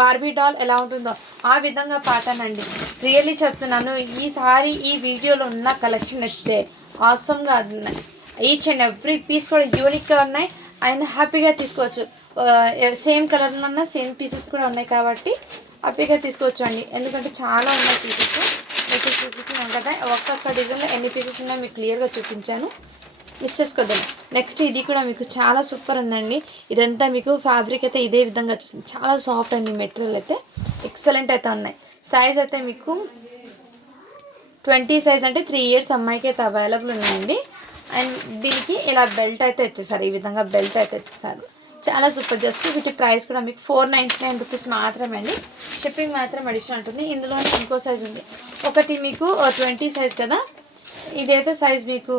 బార్బీ డాల్ ఎలా ఉంటుందో ఆ విధంగా ప్యాటర్న్ అండి. రియల్లీ చెప్తున్నాను, ఈసారి ఈ వీడియోలో ఉన్న కలెక్షన్ అయితే ఆసమ్గా ఉన్నాయి. ఈచ్ అండ్ ఎవ్రీ పీస్ కూడా యూనిక్గా ఉన్నాయి అండ్ హ్యాపీగా తీసుకోవచ్చు. సేమ్ కలర్లో ఉన్న సేమ్ పీసెస్ కూడా ఉన్నాయి కాబట్టి హ్యాపీగా తీసుకోవచ్చు అండి. ఎందుకంటే చాలా ఉన్నాయి పీసెస్, మీకు చూపిస్తున్నాను కదా, ఒక్కొక్క డిజైన్లో ఎన్ని పీసెస్ ఉన్నాయో మీకు క్లియర్గా చూపించాను, మిస్ చేసుకోద్దాం. నెక్స్ట్ ఇది కూడా మీకు చాలా సూపర్ ఉందండి. ఇదంతా మీకు ఫ్యాబ్రిక్ అయితే ఇదే విధంగా వచ్చేసింది, చాలా సాఫ్ట్ అండి. మెటీరియల్ అయితే ఎక్సలెంట్ అయితే ఉన్నాయి. సైజ్ అయితే మీకు 20 సైజ్ అంటే 3 ఇయర్స్ అమ్మాయికి అయితే అవైలబుల్ ఉన్నాయండి. అండ్ దీనికి ఇలా బెల్ట్ అయితే ఇచ్చేసారు, ఈ విధంగా బెల్ట్ అయితే ఇచ్చేసారు, చాలా సూపర్. జస్ట్ వీటి ప్రైస్ కూడా మీకు 499 రూపీస్ మాత్రమే అండి. షిప్పింగ్ మాత్రం అడిషనల్ ఉంటుంది. ఇందులో ఇంకో సైజ్ ఉంది, ఒకటి మీకు 20 సైజ్ కదా, ఇదైతే సైజ్ మీకు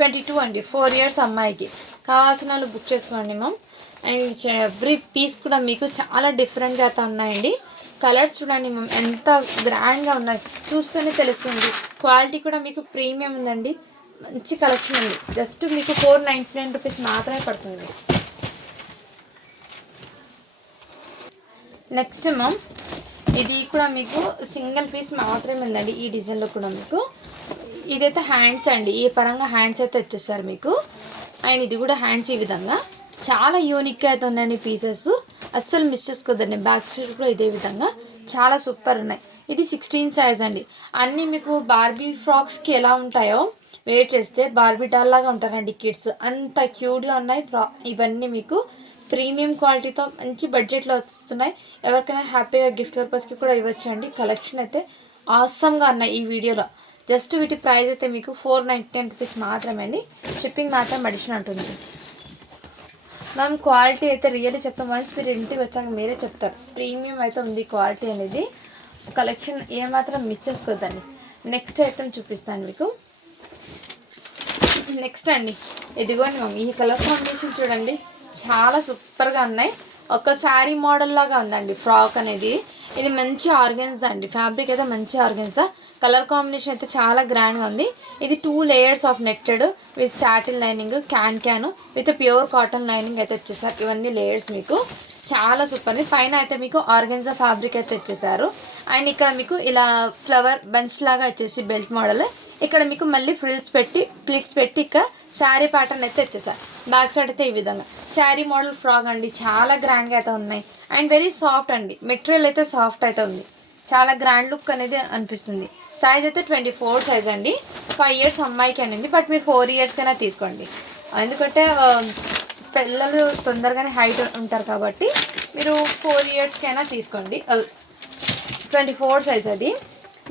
22 అండి, 4 ఇయర్స్ అమ్మాయికి. కావాల్సిన వాళ్ళు బుక్ చేసుకోండి మ్యామ్. అండ్ ఎవ్రీ పీస్ కూడా మీకు చాలా డిఫరెంట్గా అయితే ఉన్నాయండి. కలర్స్ చూడండి మ్యామ్ ఎంత గ్రాండ్గా ఉన్నాయి, చూస్తూనే తెలుస్తుంది. క్వాలిటీ కూడా మీకు ప్రీమియం ఉందండి, మంచి కలెక్షన్ ఉంది. జస్ట్ మీకు 499 రూపీస్ మాత్రమే పడుతుంది. నెక్స్ట్ మ్యామ్ ఇది కూడా మీకు సింగిల్ పీస్ మాత్రమే ఉందండి. ఈ డిజైన్లో కూడా మీకు ఇదైతే హ్యాండ్స్ అండి, ఈ పరంగా హ్యాండ్స్ అయితే వచ్చేసారు మీకు. అండ్ ఇది కూడా హ్యాండ్స్ ఈ విధంగా చాలా యూనిక్గా అయితే ఉన్నాయండి పీసెస్, అస్సలు మిస్ చేసుకోదండి. బ్యాక్ సైడ్ కూడా ఇదే విధంగా చాలా సూపర్ ఉన్నాయి. ఇది 16 సైజ్ అండి. అన్నీ మీకు బార్బీ ఫ్రాక్స్కి ఎలా ఉంటాయో వేర్ చేస్తే బార్బీ డాల్ లాగా ఉంటారండి కిడ్స్, అంత క్యూట్గా ఉన్నాయి. ఇవన్నీ మీకు ప్రీమియం క్వాలిటీతో మంచి బడ్జెట్లో వస్తున్నాయి. ఎవరికైనా హ్యాపీగా గిఫ్ట్ పర్పస్కి కూడా ఇవ్వచ్చు అండి. కలెక్షన్ అయితే ఆసమ్గా ఉన్నాయి ఈ వీడియోలో. జస్ట్ వీటి ప్రైస్ అయితే మీకు 499 రూపీస్ మాత్రమే అండి. షిప్పింగ్ మాత్రం అడిషనల్ ఉంటుంది. మ్యామ్ క్వాలిటీ అయితే రియల్లీ చెప్తాం, వన్స్ మీరు ఇంటికి వచ్చాక మీరే చెప్తారు, ప్రీమియం అయితే ఉంది క్వాలిటీ అనేది. కలెక్షన్ ఏమాత్రం మిస్ చేసుకోవద్దండి. నెక్స్ట్ ఐటమ్ చూపిస్తాను మీకు. నెక్స్ట్ అండి ఇదిగోండి మ్యామ్, ఈ కలర్ కాంబినేషన్ చూడండి, చాలా సూపర్గా ఉన్నాయి. ఒక శారీ మోడల్ లాగా ఉందండి ఫ్రాక్ అనేది. ఇది మంచి ఆర్గెన్జా అండి, ఫ్యాబ్రిక్ అయితే మంచి ఆర్గెన్జా. కలర్ కాంబినేషన్ అయితే చాలా గ్రాండ్గా ఉంది. ఇది 2 layers of netted with satin lining, can with pure cotton lining అయితే వచ్చేసారు. ఇవన్నీ లేయర్స్ మీకు చాలా సూపర్. పైన అయితే మీకు ఆర్గెన్జా ఫ్యాబ్రిక్ అయితే వచ్చేసారు. అండ్ ఇక్కడ మీకు ఇలా ఫ్లవర్ బంచ్ లాగా వచ్చేసి బెల్ట్ మోడల్, ఇక్కడ మీకు మళ్ళీ ఫ్రిల్స్ పెట్టి ప్లిట్స్ పెట్టి ఇక్కడ శారీ ప్యాటర్న్ అయితే వచ్చేసారు. బ్యాక్ సైడ్ అయితే ఈ విధంగా శారీ మోడల్ ఫ్రాక్ అండి, చాలా గ్రాండ్గా అయితే ఉన్నాయి. అండ్ వెరీ సాఫ్ట్ అండి, మెటీరియల్ అయితే సాఫ్ట్ అయితే ఉంది, చాలా గ్రాండ్ లుక్ అనేది అనిపిస్తుంది. సైజ్ అయితే 24 సైజ్ అండి. 5 ఇయర్స్ అమ్మాయికి అండి, బట్ మీరు 4 ఇయర్స్కైనా తీసుకోండి. ఎందుకంటే పిల్లలు తొందరగానే హైట్ ఉంటారు కాబట్టి మీరు 4 ఇయర్స్కైనా తీసుకోండి. 24 సైజ్ అది.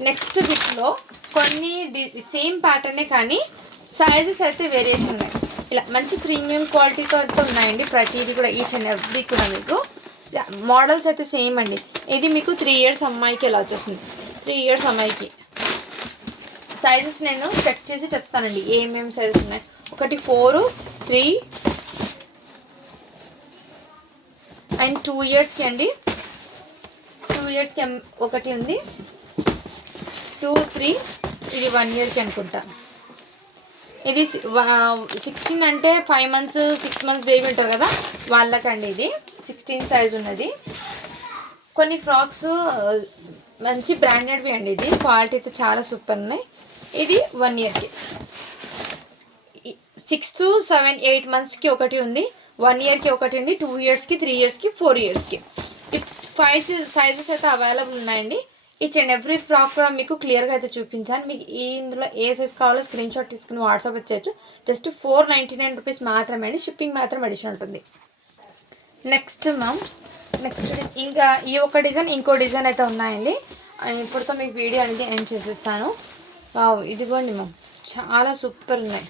నెక్స్ట్ బిట్లో కొన్ని సేమ్ ప్యాటర్నే కానీ సైజెస్ అయితే వేరియేషన్ ఉన్నాయి. ఇలా మంచి ప్రీమియం క్వాలిటీతో అయితే ఉన్నాయండి. ప్రతిదీ కూడా ఈచ్ అండ్ ఎవ్రీ కూడా మీకు మోడల్స్ అయితే సేమ్ అండి. ఇది మీకు 3 ఇయర్స్ అమ్మాయికి ఎలా వచ్చేస్తుంది, 3 ఇయర్స్ అమ్మాయికి. సైజెస్ నేను చెక్ చేసి చెప్తానండి ఏమేమి సైజెస్ ఉన్నాయి. ఒకటి 4, 3 అండ్ 2 ఇయర్స్కి అండి. 2 ఇయర్స్కి ఒకటి ఉంది, 2, 3, ఇది 1 ఇయర్కి అనుకుంటా. ఇది 16 అంటే 5 మంత్స్ 6 మంత్స్ బేబీ ఉంటారు కదా వాళ్ళకండి. ఇది 16 సైజ్ ఉన్నది. కొన్ని ఫ్రాక్స్ మంచి బ్రాండెడ్వి అండి, ఇది క్వాలిటీ అయితే చాలా సూపర్ ఉన్నాయి. ఇది 1 ఇయర్కి. 6 to 7 8 monthsకి ఒకటి ఉంది, 1 yearకి ఒకటి ఉంది, 2 yearsకి, 3 yearsకి, 4 yearsకి. ఈ 5 సైజెస్ అయితే అవైలబుల్ ఉన్నాయండి. ఈచ్ అండ్ ఎవ్రీ ఫ్రాక్ కూడా మీకు క్లియర్గా అయితే చూపించాను. మీకు ఇందులో ఏ సైజ్ కావాలో స్క్రీన్ షాట్ తీసుకుని వాట్సాప్ వచ్చేయచ్చు. జస్ట్ 499 రూపీస్ మాత్రమే అండి. షిప్పింగ్ మాత్రం అడిషనల్ ఉంటుంది. నెక్స్ట్ ఇంకా ఈ ఒక డిజైన్ ఇంకో డిజైన్ అయితే ఉన్నాయండి. ఇప్పుడుతో మీకు వీడియో అనేది ఎండ్ చేసేస్తాను. వావ్, ఇదిగోండి మ్యామ్, చాలా సూపర్ ఉన్నాయి.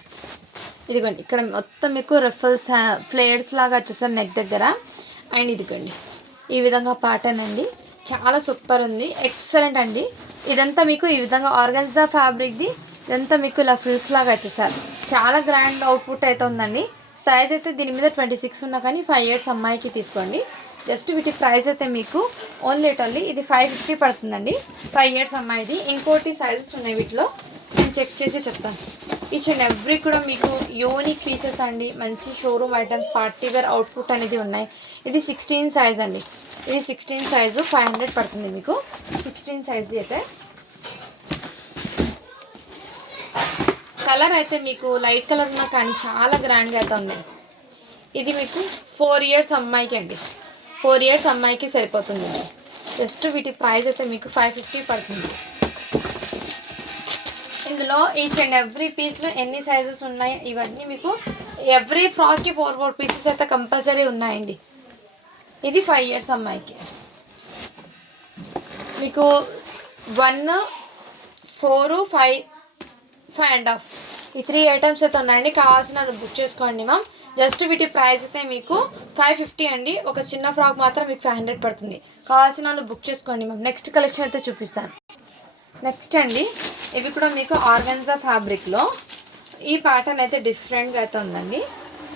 ఇదిగోండి ఇక్కడ మొత్తం మీకు రఫల్స్ ఫ్లేయర్స్ లాగా వచ్చేసారు నెక్ దగ్గర. అండ్ ఇదిగోండి ఈ విధంగా ప్యాటర్న్ అండి, చాలా సూపర్ ఉంది, ఎక్సలెంట్ అండి. ఇదంతా మీకు ఈ విధంగా ఆర్గాన్జా ఫ్యాబ్రిక్ది, ఇదంతా మీకు ఇలా ఫ్రిల్స్ లాగా వచ్చేసారు. చాలా గ్రాండ్ అవుట్పుట్ అయితే ఉందండి. సైజ్ అయితే దీని మీద 26 ఉన్నా కానీ 5 years అమ్మాయికి తీసుకోండి. జస్ట్ వీటి ప్రైస్ అయితే మీకు ఓన్లీ ఇది 550 పడుతుందండి. 5 years అమ్మాయిది. ఇంకోటి సైజెస్ ఉన్నాయి వీటిలో, నేను చెక్ చేసి చెప్తాను. ఈచ్ అండ్ ఎవ్రీ కూడా మీకు యూనిక్ పీసెస్ అండి, మంచి showroom items, party wear output అనేది ఉన్నాయి. ఇది 16 సైజ్ అండి. ఇది 16 సైజు 500 పడుతుంది మీకు. 16 సైజ్ అయితే కలర్ అయితే మీకు లైట్ కలర్ ఉన్నా కానీ చాలా గ్రాండ్గా అయితే ఉంది. ఇది మీకు 4 years అమ్మాయికి అండి, 4 years అమ్మాయికి సరిపోతుంది. జస్ట్ వీటి ప్రైస్ అయితే మీకు 550 పడుతుంది. ఇందులో ఈచ్ అండ్ ఎవ్రీ పీస్లో ఎన్ని సైజెస్ ఉన్నాయి ఇవన్నీ మీకు ఎవ్రీ ఫ్రాక్కి 4 పీసెస్ అయితే కంపల్సరీ ఉన్నాయండి. ఇది 5 years అమ్మాయికి. మీకు 1, 4, 5, 5.5 ఈ 3 ఐటమ్స్ అయితే ఉన్నాయండి. కావాల్సిన బుక్ చేసుకోండి మ్యామ్. జస్ట్ వీటి ప్రైస్ అయితే మీకు 550 అండి. ఒక చిన్న ఫ్రాక్ మాత్రం మీకు 500 పడుతుంది. కావాల్సిన బుక్ చేసుకోండి మ్యామ్. నెక్స్ట్ కలెక్షన్ అయితే చూపిస్తాను. నెక్స్ట్ అండి, ఇవి కూడా మీకు ఆర్గాన్జా ఫ్యాబ్రిక్లో ఈ ప్యాటర్న్ అయితే డిఫరెంట్గా అయితే ఉందండి.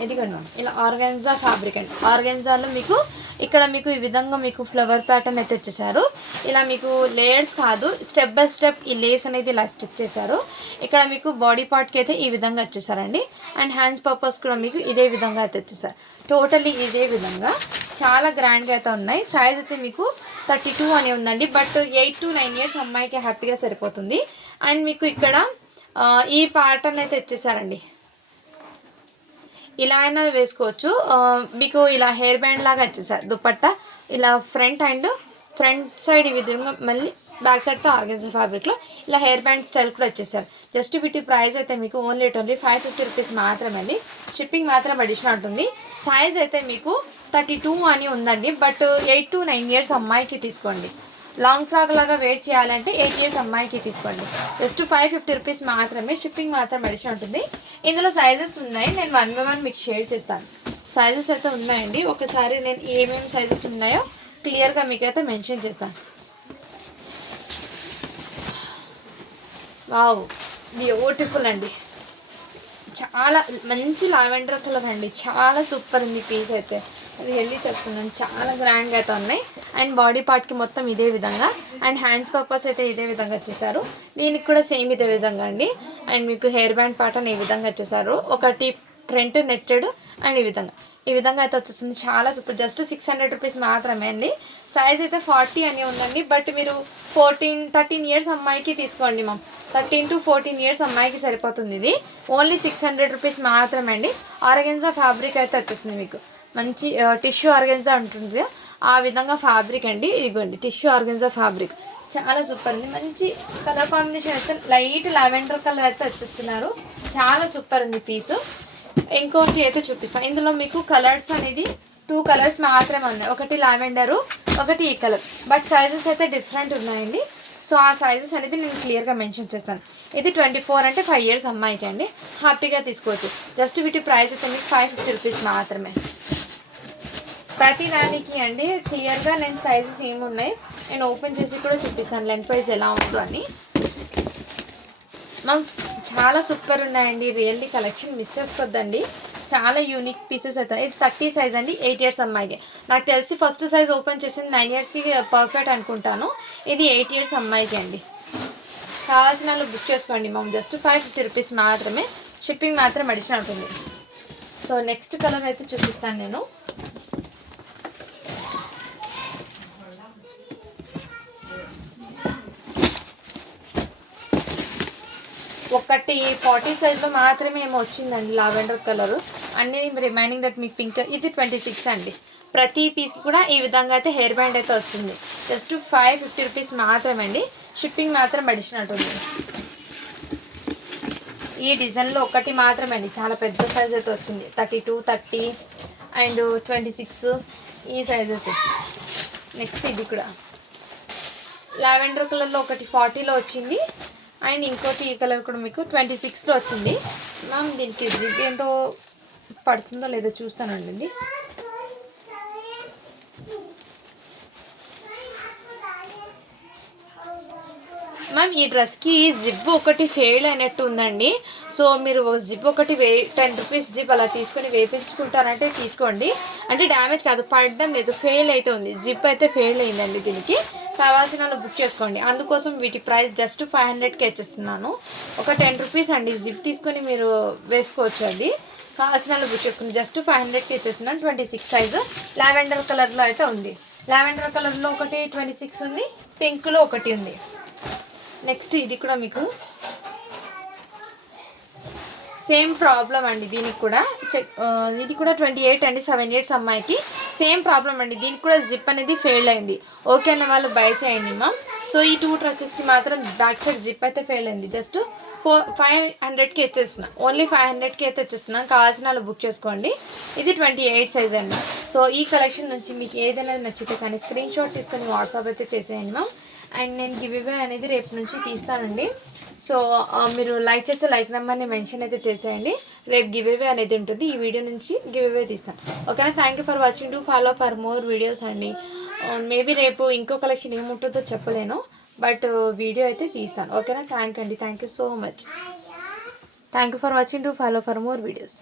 ఇదిగోండి మ్యామ్, ఇలా ఆర్గాన్జా ఫ్యాబ్రిక్ అండి. ఆర్గాన్జాలో మీకు ఇక్కడ మీకు ఈ విధంగా మీకు ఫ్లవర్ ప్యాటర్న్ అయితే ఇచ్చేసారు. ఇలా మీకు లేయర్స్ కాదు, స్టెప్ బై స్టెప్ ఈ లేస్ అనేది ఇలా స్టిచ్ చేశారు. ఇక్కడ మీకు బాడీ పార్ట్కి అయితే ఈ విధంగా వచ్చేసారండి. అండ్ హ్యాండ్స్ పర్పస్ కూడా మీకు ఇదే విధంగా అయితే వచ్చేసారు. టోటలీ ఇదే విధంగా చాలా గ్రాండ్గా అయితే ఉన్నాయి. సైజ్ అయితే మీకు 32 అని ఉందండి. బట్ 8 to 9 years అమ్మాయికి హ్యాపీగా సరిపోతుంది. అండ్ మీకు ఇక్కడ ఈ ప్యాటర్న్ అయితే ఇచ్చేసారండి. ఇలా అయినా వేసుకోవచ్చు. మీకు ఇలా హెయిర్ బ్యాండ్ లాగా వచ్చేసారు. దుపట్టా ఇలా ఫ్రంట్ సైడ్ ఈ విధంగా, మళ్ళీ బ్యాక్ సైడ్తో ఆర్గాన్జా ఫ్యాబ్రిక్లో ఇలా హెయిర్ బ్యాండ్ స్టైల్ కూడా వచ్చేసారు. జస్ట్ వీటి ప్రైస్ అయితే మీకు ఓన్లీ 550 రూపీస్ మాత్రమే అండి. షిప్పింగ్ మాత్రం అడిషనల్ ఉంటుంది. సైజ్ అయితే మీకు 32 అని ఉందండి. బట్ 8 to 9 years అమ్మాయికి తీసుకోండి. లాంగ్ ఫ్రాక్ లాగా వెయిట్ చేయాలంటే 8 years అమ్మాయికి తీసుకోండి. జస్ట్ 550 రూపీస్ మాత్రమే. షిప్పింగ్ మాత్రం అడిషనల్ ఉంటుంది. ఇందులో సైజెస్ ఉన్నాయి, నేను 1 by 1 మీకు షేర్ చేస్తాను. సైజెస్ అయితే ఉన్నాయండి. ఒకసారి నేను ఏమేమి సైజెస్ ఉన్నాయో క్లియర్గా మీకైతే మెన్షన్ చేస్తాను. వావ్, బ్యూటిఫుల్ అండి. చాలా మంచి లావెండర్ కలర్ అండి. చాలా సూపర్ ఉంది పీస్ అయితే. అది వెళ్ళి చెప్తున్నాను, చాలా గ్రాండ్గా అయితే ఉన్నాయి. అండ్ బాడీ పార్ట్కి మొత్తం ఇదే విధంగా, అండ్ హ్యాండ్స్ పర్పస్ అయితే ఇదే విధంగా వచ్చేసారు. దీనికి కూడా సేమ్ ఇదే విధంగా అండి. అండ్ మీకు హెయిర్ బ్యాండ్ ప్యాటర్న్ ఈ విధంగా వచ్చేసారు. ఒకటి ఫ్రంట్ నెట్టెడ్ అండ్ ఈ విధంగా అయితే వచ్చేస్తుంది. చాలా సూపర్. జస్ట్ 600 రూపీస్ మాత్రమే అండి. సైజ్ అయితే 40 అని ఉందండి. బట్ మీరు 13 years అమ్మాయికి తీసుకోండి మ్యామ్. 13 to 14 years అమ్మాయికి సరిపోతుంది. ఇది ఓన్లీ 600 రూపీస్ మాత్రమే అండి. ఆర్గాన్జా ఫ్యాబ్రిక్ అయితే వచ్చేస్తుంది. మీకు మంచి టిష్యూ ఆర్గాన్జా ఉంటుంది, ఆ విధంగా ఫ్యాబ్రిక్ అండి. ఇదిగోండి టిష్యూ ఆర్గాన్జా ఫ్యాబ్రిక్, చాలా సూపర్ ఉంది. మంచి కలర్ కాంబినేషన్ అయితే లైట్ లావెండర్ కలర్ అయితే వచ్చేస్తున్నారు. చాలా సూపర్ ఉంది పీసు. ఇంకోటి అయితే చూపిస్తాను. ఇందులో మీకు కలర్స్ అనేది 2 colors మాత్రమే ఉన్నాయి. ఒకటి లావెండరు, ఒకటి ఈ కలర్. బట్ సైజెస్ అయితే డిఫరెంట్ ఉన్నాయండి. సో ఆ సైజెస్ అనేది నేను క్లియర్గా మెన్షన్ చేస్తాను. ఇది 24 అంటే 5 years అమ్మాయికి అండి. హ్యాపీగా తీసుకోవచ్చు. జస్ట్ వీటి ప్రైస్ అయితే మీకు 550 రూపీస్ మాత్రమే. ప్రతి దానికి అండి క్లియర్గా నేను సైజెస్ ఏమున్నాయి నేను ఓపెన్ చేసి కూడా చూపిస్తాను, లెంత్ వైజ్ ఎలా ఉందో అని. మ్యామ్ చాలా సూపర్ ఉన్నాయండి. రియల్లీ కలెక్షన్ మిస్ చేసుకోవద్దండి. చాలా యూనిక్ పీసెస్ అవుతాయి. ఇది 30 size అండి, 8 years అమ్మాయికి. నాకు తెలిసి ఫస్ట్ సైజ్ ఓపెన్ చేసింది 9 yearsకి పర్ఫెక్ట్ అనుకుంటాను. ఇది 8 years అమ్మాయికి అండి. కావాల్సిన వాళ్ళు బుక్ చేసుకోండి మ్యామ్. జస్ట్ 550 రూపీస్ మాత్రమే. షిప్పింగ్ మాత్రం అడిషనల్ ఉంటుంది. సో నెక్స్ట్ కలర్ అయితే చూపిస్తాను నేను. ఒకటి 40 సైజ్లో మాత్రమే ఏమో వచ్చిందండి లావెండర్ కలరు. అన్నీ రిమైనింగ్ దట్ మీకు పింక్. ఇది 26 అండి. ప్రతి పీస్కి కూడా ఈ విధంగా అయితే హెయిర్ బ్యాండ్ అయితే వచ్చింది. జస్ట్ 550 రూపీస్ మాత్రమే అండి. షిప్పింగ్ మాత్రం అడిషనల్ ఉంది. ఈ డిజైన్లో ఒకటి మాత్రమే అండి, చాలా పెద్ద సైజ్ అయితే వచ్చింది. 32, 30 అండ్ 26 ఈ సైజెస్. నెక్స్ట్ ఇది కూడా లావెండర్ కలర్లో ఒకటి 40లో వచ్చింది అండ్ ఇంకోటి ఈ కలర్ కూడా మీకు 26లో వచ్చింది. మ్యామ్ దీనికి జిప్ ఎంతో పడుతుందో లేదో చూస్తానండి. మ్యామ్ ఈ డ్రెస్కి జిప్ ఒకటి ఫెయిల్ అయినట్టు ఉందండి. సో మీరు జిప్ ఒకటి 10 రూపీస్ జిప్ అలా తీసుకొని వేయించుకుంటారంటే తీసుకోండి. అంటే డ్యామేజ్ కాదు, పడడం లేదు, ఫెయిల్ అయితే ఉంది. జిప్ అయితే ఫెయిల్ అయిందండి. దీనికి కావాల్సిన వాళ్ళు బుక్ చేసుకోండి. అందుకోసం వీటి ప్రైస్ జస్ట్ 500కి ఇచ్చేస్తున్నాను. ఒక 10 రూపీస్ అండి జిప్ తీసుకొని మీరు వేసుకోవచ్చు. అది కావాల్సిన వాళ్ళు బుక్ చేసుకోండి. జస్ట్ 500కి ఇచ్చేస్తున్నాను. 26 సైజు లావెండర్ కలర్లో అయితే ఉంది. లావెండర్ కలర్లో ఒకటి 26 ఉంది, పింక్లో ఒకటి ఉంది. నెక్స్ట్ ఇది కూడా మీకు సేమ్ ప్రాబ్లం అండి. దీనికి కూడా ఇది కూడా 28 అండి, 7 ఇయర్స్ అమ్మాయికి సేమ్ ప్రాబ్లం అండి. దీనికి కూడా జిప్ అనేది ఫెయిల్ అయింది. ఓకే అన్న వాళ్ళు బై చేయండి మ్యామ్. సో ఈ 2 డ్రెస్సెస్కి మాత్రం బ్యాక్ సైడ్ జిప్ అయితే ఫెయిల్ అయింది. జస్ట్ 500కి ఇచ్చేస్తున్నా. ఓన్లీ 500కి అయితే ఇచ్చేస్తున్నాను. కావాల్సిన వాళ్ళు బుక్ చేసుకోండి. ఇది 28 సైజ్ అండి. సో ఈ కలెక్షన్ నుంచి మీకు ఏదైనా నచ్చితే కానీ స్క్రీన్ షాట్ తీసుకొని వాట్సాప్ అయితే చేసేయండి మ్యామ్. అండ్ నేను గివ్ అవే అనేది రేపు నుంచి తీస్తానండి. సో మీరు లైక్ చేస్తే లైక్ నెంబర్ని మెన్షన్ అయితే చేసేయండి. రేపు గివ్ అవే అనేది ఉంటుంది. ఈ వీడియో నుంచి గివ్ అవే తీస్తాను. ఓకేనా? Thank you for watching. To follow for more videos అండి. మేబీ రేపు ఇంకో కలెక్షన్ ఏముంటుందో చెప్పలేను, బట్ వీడియో అయితే తీస్తాను. ఓకేనా? థ్యాంక్ యూ అండి. Thank you so much. Thank you for watching. To follow for more videos.